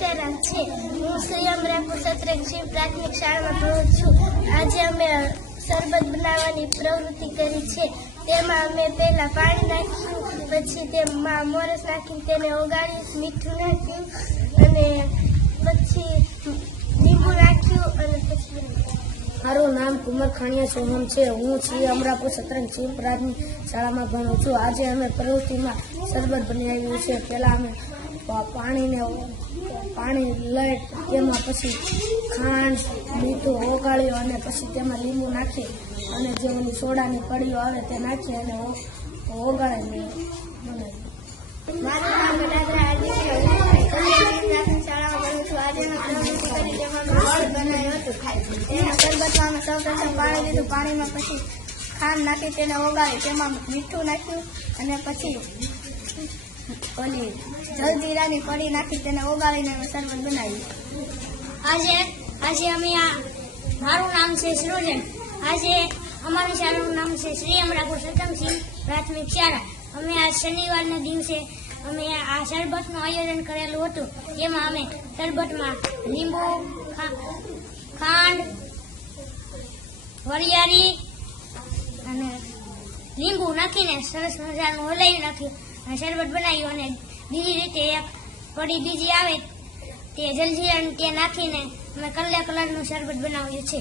અક્ષરા છે. હું શ્રી અમરાપુર સત્રક પ્રાથમિક શાળામાં ભણું છું. આજે અમે શરબત બનાવવાની પ્રવૃત્તિ કરી છે. તેમાં અમે પહેલા પાણી નાખ્યું, પછી તેમાં મોરસ નાખીને તેને ઓગાળ્યું, મીઠું નાખ્યું અને પછી લીંબુ નાખ્યું અને પછી મારું નામ કુમાર ખાણિયા સોહમ છે. હું શ્રી અમરાપુર સત્રંગ પ્રાથમિક શાળામાં ભણું છું. આજે અમે પ્રવૃત્તિમાં શરબત બનાવ્યું છે. પહેલાં અમે પાણી લઈ તેમાં પછી ખાંડ મીઠું ઓગાળ્યું અને પછી તેમાં લીંબુ નાખી અને જે ઓલી સોડાની કડીઓ આવે તે નાખી અને ઓગાળીને બનાવ્યું. મારું નામ ગણાધરા આદિ છે. હું પ્રાથમિક શાળામાં ભણું છું. આજે અમે પ્રવૃત્તિ કરી તેમાં શરબત બનાવ્યું હતું. તેના શરબતમાં અમે સૌપ્રથમ પાણી લીધું. પાણીમાં પછી ખાંડ નાખી તેને ઓગાળી, તેમાં મીઠું નાખ્યું અને પછી ઓલી જલજીરાની કડી નાખી તેને ઓગાળીને અમે શરબત બનાવ્યું. આજે અમે મારું નામ છે સૃજન. આજે અમારી શાળાનું નામ છે શ્રી અમરાપુર સતમસિંહ પ્રાથમિક શાળા. અમે આ શનિવારના દિવસે અમે આ શરબતનું આયોજન કરેલું હતું. જેમાં અમે શરબતમાં લીંબુ, ખાંડ, વરિયાળી અને લીંબુ નાખીને સરસ મજાનું હલાવી નાખ્યું અને શરબત બનાવ્યું. અને બીજી રીતે એક કડી બીજી આવે તે જલજીરાની તે નાખીને અમે કલરનું શરબત બનાવ્યું છે.